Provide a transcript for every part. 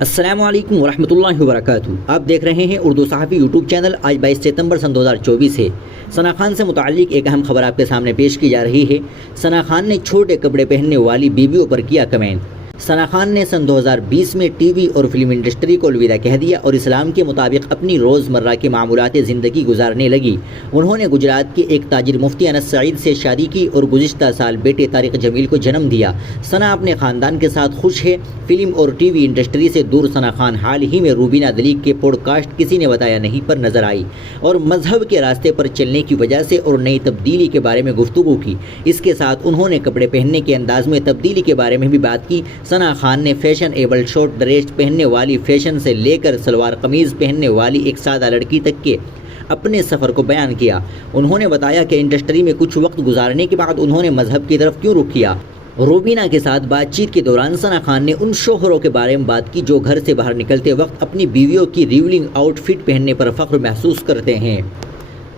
السلام علیکم ورحمۃ اللہ وبرکاتہ۔ آپ دیکھ رہے ہیں اردو صحافی یوٹیوب چینل۔ آج 22 ستمبر سن 2024 ہے۔ ثنا خان سے متعلق ایک اہم خبر آپ کے سامنے پیش کی جا رہی ہے۔ ثنا خان نے چھوٹے کپڑے پہننے والی بیویوں پر کیا کمنٹ۔ ثنا خان نے سن 2020 میں ٹی وی اور فلم انڈسٹری کو الوداع کہہ دیا اور اسلام کے مطابق اپنی روزمرہ کے معمولات زندگی گزارنے لگی۔ انہوں نے گجرات کے ایک تاجر مفتی انس سعید سے شادی کی اور گزشتہ سال بیٹے طارق جمیل کو جنم دیا۔ ثنا اپنے خاندان کے ساتھ خوش ہے۔ فلم اور ٹی وی انڈسٹری سے دور ثنا خان حال ہی میں روبینہ دلیک کے پوڈ کاسٹ کسی نے بتایا نہیں پر نظر آئی اور مذہب کے راستے پر چلنے کی وجہ سے اور نئی تبدیلی کے بارے میں گفتگو کی۔ اس کے ساتھ انہوں نے کپڑے پہننے کے انداز میں تبدیلی کے بارے میں بھی بات کی۔ ثنا خان نے فیشن ایبل شارٹ ڈریس پہننے والی فیشن سے لے کر سلوار قمیض پہننے والی ایک سادہ لڑکی تک کے اپنے سفر کو بیان کیا۔ انہوں نے بتایا کہ انڈسٹری میں کچھ وقت گزارنے کے بعد انہوں نے مذہب کی طرف کیوں رخ کیا۔ روبینہ کے ساتھ بات چیت کے دوران ثنا خان نے ان شوہروں کے بارے میں بات کی جو گھر سے باہر نکلتے وقت اپنی بیویوں کی ریولنگ آؤٹ فٹ پہننے پر فخر محسوس کرتے ہیں۔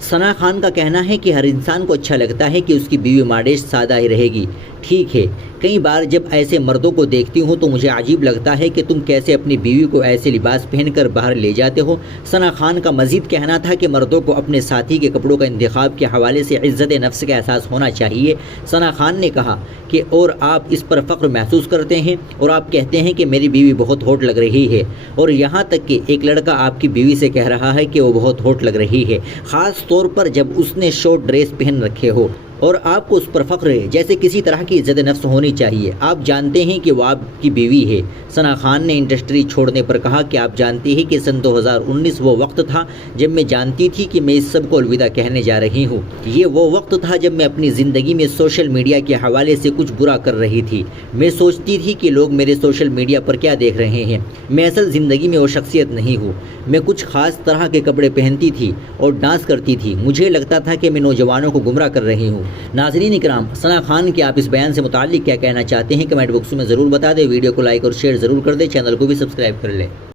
ثنا خان کا کہنا ہے کہ ہر انسان کو اچھا لگتا ہے کہ اس کی بیوی ماڈرن سادہ ہی رہے گی۔ ٹھیک ہے، کئی بار جب ایسے مردوں کو دیکھتی ہوں تو مجھے عجیب لگتا ہے کہ تم کیسے اپنی بیوی کو ایسے لباس پہن کر باہر لے جاتے ہو۔ ثنا خان کا مزید کہنا تھا کہ مردوں کو اپنے ساتھی کے کپڑوں کا انتخاب کے حوالے سے عزت نفس کا احساس ہونا چاہیے۔ ثنا خان نے کہا کہ اور آپ اس پر فخر محسوس کرتے ہیں اور آپ کہتے ہیں کہ میری بیوی بہت ہاٹ لگ رہی ہے، اور یہاں تک کہ ایک لڑکا آپ کی بیوی سے کہہ رہا ہے کہ وہ بہت ہاٹ لگ رہی ہے، خاص طور پر جب اس نے شارٹ ڈریس پہن رکھے ہو، اور آپ کو اس پر فخر ہے۔ جیسے کسی طرح کی عزت نفس ہونی چاہیے۔ آپ جانتے ہیں کہ وہ آپ کی بیوی ہے۔ ثنا خان نے انڈسٹری چھوڑنے پر کہا کہ آپ جانتے ہیں کہ سن 2019 وہ وقت تھا جب میں جانتی تھی کہ میں اس سب کو الوداع کہنے جا رہی ہوں۔ یہ وہ وقت تھا جب میں اپنی زندگی میں سوشل میڈیا کے حوالے سے کچھ برا کر رہی تھی۔ میں سوچتی تھی کہ لوگ میرے سوشل میڈیا پر کیا دیکھ رہے ہیں۔ میں اصل زندگی میں وہ شخصیت نہیں ہوں۔ میں کچھ خاص طرح کے کپڑے پہنتی تھی اور ڈانس کرتی تھی۔ مجھے لگتا تھا کہ میں نوجوانوں کو گمراہ کر رہی ہوں۔ ناظرین اکرام، ثنا خان کے آپ اس بیان سے متعلق کیا کہنا چاہتے ہیں؟ کمنٹ باکس میں ضرور بتا دیں۔ ویڈیو کو لائک اور شیئر ضرور کر دیں۔ چینل کو بھی سبسکرائب کر لیں۔